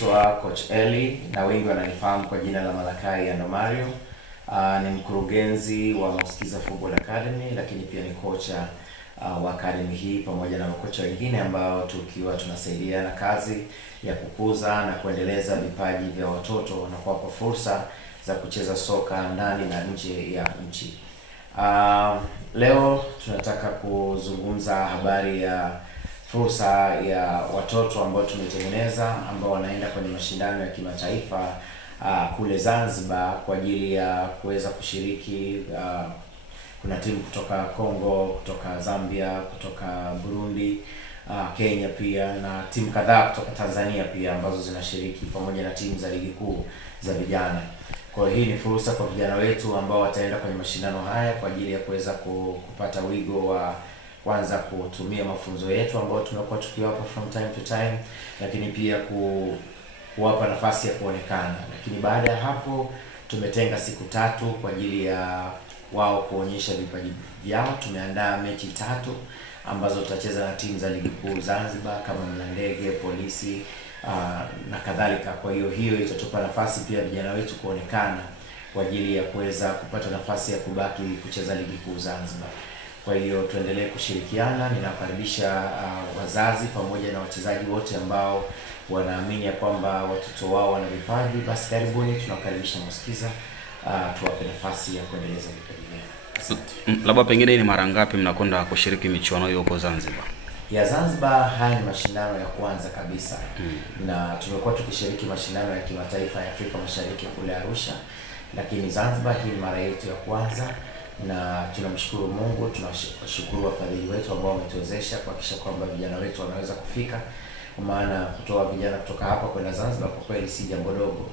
Coach Eli na wengi wananifahamu kwa jina la Malakai Ando Mario. Ni mkurugenzi wa Moskiza Football Academy, lakini pia ni kocha wa academy hii pamoja na makocha wengine ambao tukiwa tunasaidiana kazi ya kukuza na kuendeleza vipaji vya watoto na kuwapa fursa za kucheza soka ndani na nje ya nchi. Leo tunataka kuzungumza habari ya fursa ya watoto ambao tumetengeneza ambao wanaenda kwenye mashindano ya kimataifa kule Zanzibar kwa ajili ya kuweza kushiriki. Kuna timu kutoka Kongo, kutoka Zambia, kutoka Burundi, Kenya pia, na timu kadhaa kutoka Tanzania pia ambazo zinashiriki pamoja na timu za ligi kuu za vijana. Kwa hii ni fursa kwa vijana wetu ambao wataenda kwenye mashindano haya kwa ajili ya kuweza kupata wigo wa kwanza kutumia mafunzo yetu ambayo tumekuwa tukiwapa from time to time, lakini pia kuwapa nafasi ya kuonekana. Lakini baada ya hapo tumetenga siku 3 kwa ajili ya wao kuonyesha vipaji vyao. Tumeandaa mechi 3 ambazo tutacheza na timu za ligi kuu Zanzibar kama Mlandege, Polisi na kadhalika. Kwa hiyo itatupa nafasi pia vijana wetu kuonekana kwa ajili ya kuweza kupata nafasi ya kubaki kucheza ligi kuu Zanzibar. Kwa hiyo tuendelee kushirikiana. Ninakaribisha wazazi pamoja na wachezaji wote ambao wanaamini ya kwamba watoto wao wana vipaji, basi karibuni, tunakaribisha Moskiza, tuwape nafasi ya kuendeleza vipaji vyao. Labda pengine ni mara ngapi mnakwenda kushiriki michuano hiyo huko Zanzibar? Ya Zanzibar haya ni mashindano ya kwanza kabisa. Na tumekuwa tukishiriki mashindano ya kimataifa ya Afrika Mashariki kule Arusha, lakini Zanzibar hii ni mara yetu ya kwanza, na tunamshukuru Mungu, tunashukuru wafadhili wetu ambao wametuwezesha kuhakikisha kwamba vijana wetu wanaweza kufika. Kwa maana kutoa vijana kutoka hapa kwenda Zanzibar kwa kweli si jambo dogo.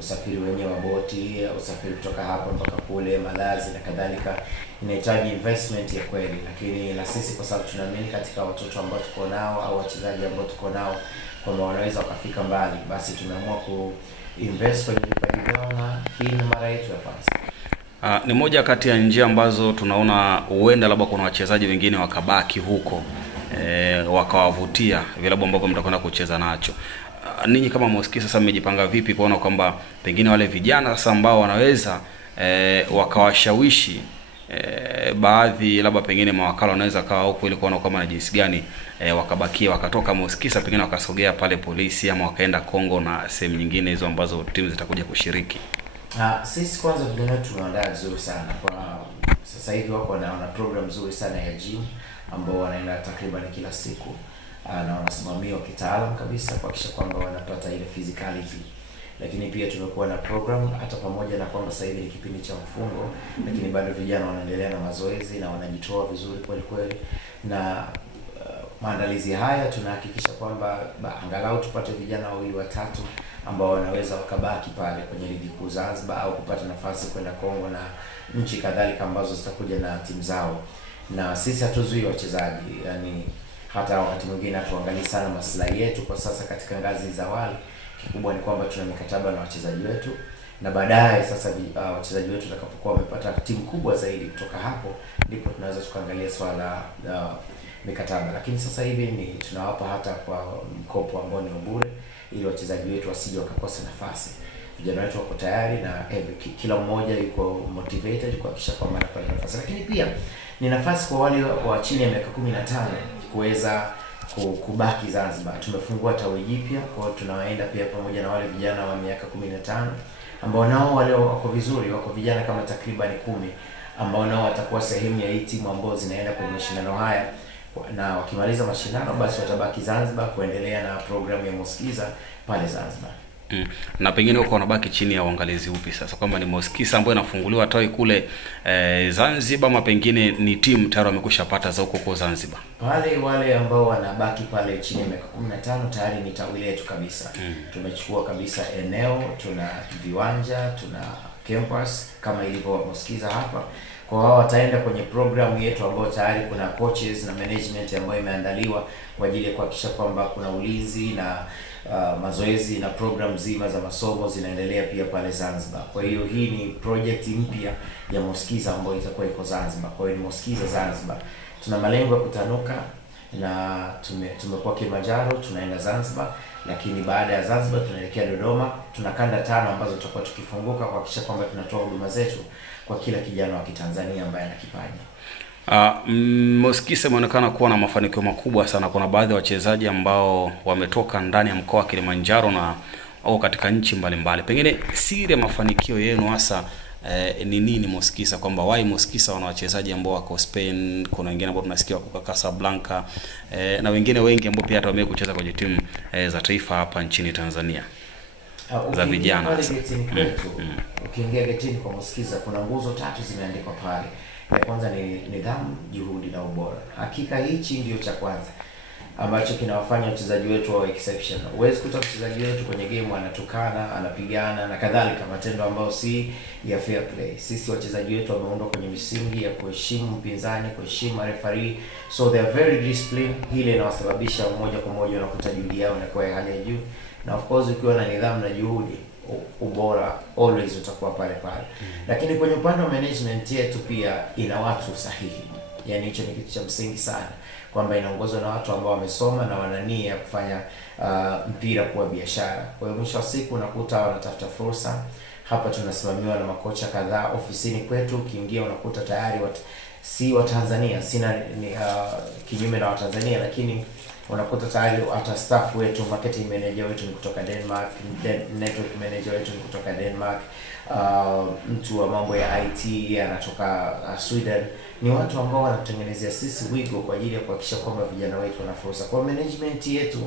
Usafiri wenyewe wa boti, usafiri kutoka hapa mpaka kule, malazi na kadhalika, inahitaji investment ya kweli. Lakini na sisi kwa sababu tunaamini katika watoto ambao tuko nao au wachezaji ambao tuko nao kwamba wanaweza wakafika mbali, basi tumeamua kuinvest kwenye vipaji vyao, na hii ni mara yetu ya kwanza. Ni moja kati ya njia ambazo tunaona huenda labda kuna wachezaji wengine wakabaki huko, wakawavutia vilabu ambavyo mtakwenda kucheza nacho. Ninyi kama Moskiza sasa mmejipanga vipi kuona kwamba pengine wale vijana sasa ambao wanaweza wakawashawishi baadhi labda pengine mawakala wanaweza kawa huko, ili kuona kwamba na jinsi gani wakabakia wakatoka Moskiza pengine wakasogea pale Polisi ama wakaenda Kongo na sehemu nyingine hizo ambazo timu zitakuja kushiriki? Sisi kwanza vijana wetu tunaandaa vizuri sana. Kwa sasa hivi wako na program nzuri sana ya gym ambao wanaenda takriban kila siku, na wanasimamiwa kitaalamu kabisa kuhakikisha kwamba wanapata ile physicality. Lakini pia tumekuwa na program hata pamoja na kwamba sasa hivi ni kipindi cha mfungo, lakini bado vijana wanaendelea na mazoezi na wanajitoa vizuri kweli kweli. Na maandalizi haya tunahakikisha kwamba angalau tupate vijana 2-3 ambao wanaweza wakabaki pale kwenye ligi kuu Zanzibar au kupata nafasi kwenda Kongo na nchi kadhalika ambazo zitakuja na timu zao. Na sisi hatuzuii wachezaji, yani hata wakati mwingine hatuangalii sana maslahi yetu kwa sasa katika ngazi za awali. Kikubwa ni kwamba tuna mikataba na wachezaji wetu, na baadaye sasa wachezaji wetu watakapokuwa wamepata timu kubwa zaidi kutoka hapo, ndipo tunaweza tukaangalia swala mikataba. Lakini sasa hivi ni tunawapa hata kwa mkopo ambao ni bure, ili wachezaji wetu wasije wakakosa nafasi. Vijana wetu wako tayari na kila mmoja yuko motivated kuhakikisha kwamba anapata nafasi. Lakini pia ni nafasi kwa wale wa chini ya miaka 15 kuweza kubaki Zanzibar. Tumefungua tawi jipya, kwa tunawaenda pia pamoja na wale vijana wa miaka 15 ambao nao wale wako vizuri, wako vijana kama takriban 10 ambao nao watakuwa sehemu ya hii timu ambao zinaenda kwenye mashindano haya, na wakimaliza mashindano basi watabaki Zanzibar kuendelea na programu ya Moskiza pale Zanzibar. Na pengine huko wanabaki chini ya uangalizi upi sasa, kwamba ni Moskiza ambayo inafunguliwa tawi kule Zanzibar, ama pengine ni timu tayari wamekushapata za huko Zanzibar? Wale ambao wanabaki pale chini ya miaka 15 tayari ni tawi letu kabisa. Tumechukua kabisa eneo, tuna viwanja, tuna campus kama ilivyo Moskiza hapa. Kwa hao wataenda kwenye programu yetu ambayo tayari kuna coaches na management ambayo imeandaliwa kwa ajili ya kuhakikisha kwamba kuna ulinzi na mazoezi na program zima za masomo zinaendelea pia pale Zanzibar. Kwa hiyo hii ni project mpya ya Moskiza ambayo itakuwa iko Zanzibar. Kwa hiyo ni Moskiza Zanzibar. Tuna malengo ya kutanuka na tumekuwa Kilimanjaro, tunaenda Zanzibar, lakini baada ya Zanzibar tunaelekea Dodoma. Tuna kanda 5 ambazo tutakuwa tukifunguka kuhakikisha kwamba tunatoa huduma zetu kwa kila kijana wa Kitanzania ambaye ana kipaji. Moskisa inaonekana kuwa na mafanikio makubwa sana. Kuna baadhi ya wachezaji ambao wametoka ndani ya mkoa wa Kilimanjaro na au katika nchi mbalimbali. Pengine siri ya mafanikio yenu hasa ni nini Moskisa, kwamba why Moskisa wana wachezaji ambao wako Spain, kuna wengine ambao tunasikia wako Casablanca, na wengine wengi ambao pia hata wamekuja kucheza kwenye timu za taifa hapa nchini Tanzania za vijana. Ukiingia getini kwa Moskisa kuna nguzo 3 zimeandikwa pale. Ya kwanza ni nidhamu, juhudi na ubora. Hakika hichi ndio cha kwanza ambacho kinawafanya wachezaji wetu wa exceptional. Huwezi kuta mchezaji wetu kwenye game anatukana, anapigana na kadhalika, matendo ambayo si ya fair play. Sisi wachezaji wetu wameundwa kwenye misingi ya kuheshimu mpinzani, kuheshimu referee, so they are very disciplined. Hili linawasababisha moja kwa moja unakuta juhudi yao inakuwa ya hali ya juu, na of course ukiwa na nidhamu na juhudi, ubora always utakuwa pale pale. Lakini kwenye upande wa management yetu pia ina watu sahihi. Yaani hicho ni kitu cha msingi sana, kwamba inaongozwa na watu ambao wamesoma na wana nia ya kufanya mpira kuwa biashara. Kwa hiyo mwisho wa siku unakuta wanatafuta fursa. Hapa tunasimamiwa na makocha kadhaa ofisini kwetu. Ukiingia unakuta tayari si wa Tanzania, sina kinyume na wa Tanzania, lakini unakuta tayari hata staff wetu, marketing manager wetu ni kutoka Denmark, network manager wetu ni kutoka Denmark, mtu wa mambo ya IT anatoka Sweden. Ni watu ambao wanatutengenezea sisi wigo kwa ajili ya kuhakikisha kwamba vijana wetu wana fursa. Kwa management yetu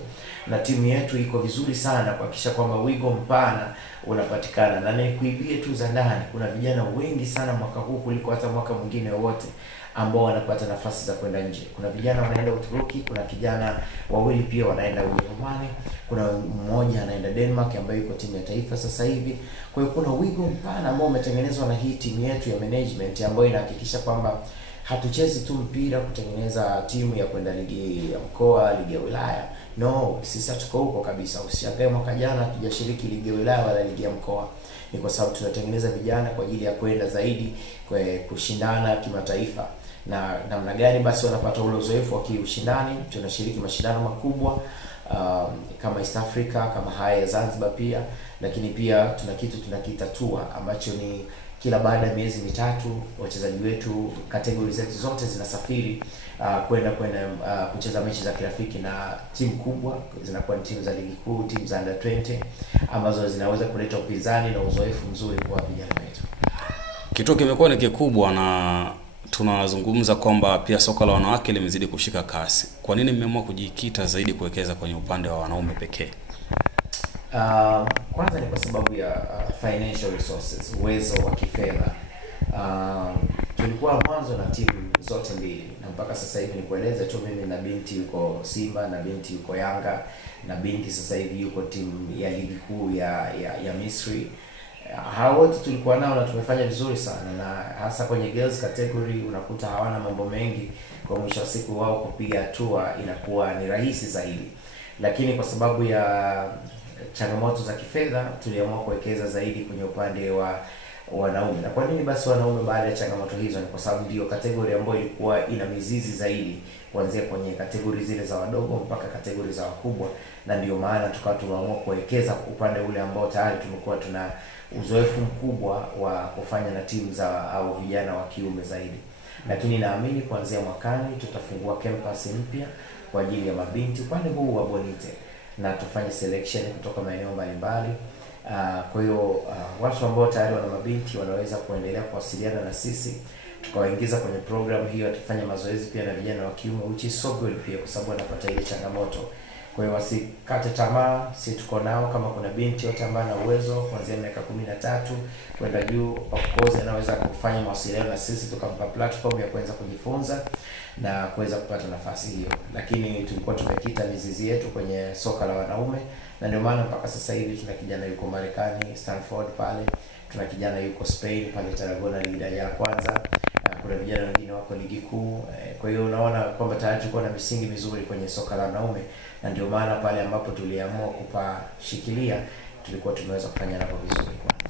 na timu yetu iko vizuri sana kuhakikisha kwamba wigo mpana unapatikana. Na nikuibie tu za ndani, kuna vijana wengi sana mwaka huu kuliko hata mwaka mwingine wote ambao wanapata nafasi za kwenda nje. Kuna vijana wanaenda Uturuki, kuna kijana wawili pia wanaenda Ujerumani, kuna mmoja anaenda Denmark ambaye yuko timu ya taifa sasa hivi. Kwa hiyo kuna wigo mpana ambao umetengenezwa na hii timu yetu ya management ambayo inahakikisha kwamba hatuchezi tu mpira kutengeneza timu ya kwenda ligi ya mkoa, ligi ya wilaya. No, sisi tuko huko kabisa. Usishangae mwaka jana hatujashiriki ligi ya wilaya wala ligi ya mkoa. Ni kwa sababu tunatengeneza vijana kwa ajili ya kwenda zaidi kwa kushindana kimataifa. Na namna gani basi wanapata ule uzoefu wa kiushindani? Tunashiriki mashindano makubwa kama East Africa, kama haya ya Zanzibar pia, lakini pia tuna kitu tunakitatua ambacho ni kila baada ya miezi mitatu wachezaji wetu kategori zetu zote zinasafiri kwenda kucheza mechi za kirafiki na timu kubwa. Zinakuwa ni timu za ligi kuu, timu za under 20 ambazo zinaweza kuleta upinzani na uzoefu mzuri kwa vijana wetu. Kituo kimekuwa ni kikubwa na tunazungumza kwamba pia soka la wanawake limezidi kushika kasi. Kwa nini mmeamua kujikita zaidi kuwekeza kwenye upande wa wanaume pekee? Kwanza ni kwa sababu ya financial resources, uwezo wa kifedha. Tulikuwa mwanzo na timu zote mbili, na mpaka sasa hivi nikueleze tu, mimi na binti yuko Simba na binti yuko Yanga, na binti sasa hivi yuko timu ya ligi kuu ya Misri. Hao wote tulikuwa nao na tumefanya vizuri sana, na hasa kwenye girls category unakuta hawana mambo mengi. Kwa mwisho wa siku wao kupiga hatua inakuwa ni rahisi zaidi. Lakini kwa sababu ya changamoto za kifedha tuliamua kuwekeza zaidi kwenye upande wa wanaume. Na kwa nini basi wanaume baada ya changamoto hizo? Ni kwa sababu ndio kategori ambayo ilikuwa ina mizizi zaidi, kuanzia kwenye kategori zile za wadogo mpaka kategori za wakubwa, na ndio maana tukawa tumeamua kuwekeza upande ule ambao tayari tumekuwa tuna uzoefu mkubwa wa kufanya na timu za au vijana wa kiume zaidi. Lakini naamini kuanzia mwakani tutafungua campus mpya kwa ajili ya mabinti upande huu wa Bonite, na tufanye selection kutoka maeneo mbalimbali. Kwa hiyo watu ambao tayari wana mabinti wanaweza kuendelea kuwasiliana na sisi, tukawaingiza kwenye program hiyo, atafanya mazoezi pia na vijana wa kiume, which is so good pia kwa sababu wanapata ile changamoto. Kwa hiyo wasikate tamaa, sisi tuko nao. Kama kuna binti yote ambaye ana uwezo kuanzia miaka 13 kwenda juu, of course anaweza kufanya mawasiliano na sisi, tukampa platform ya kuweza kujifunza na kuweza kupata nafasi hiyo. Lakini tulikuwa tumekita mizizi yetu kwenye soka la wanaume, na ndio maana mpaka sasa hivi tuna kijana yuko Marekani, Stanford pale, tuna kijana yuko Spain pale Tarragona ligi ya kwanza, kuna vijana wengine wako ligi kuu. Kwa hiyo unaona kwamba tayari tuko na misingi mizuri kwenye soka la wanaume, na ndio maana pale ambapo tuliamua kupashikilia tulikuwa tumeweza kufanya nako vizuri kwa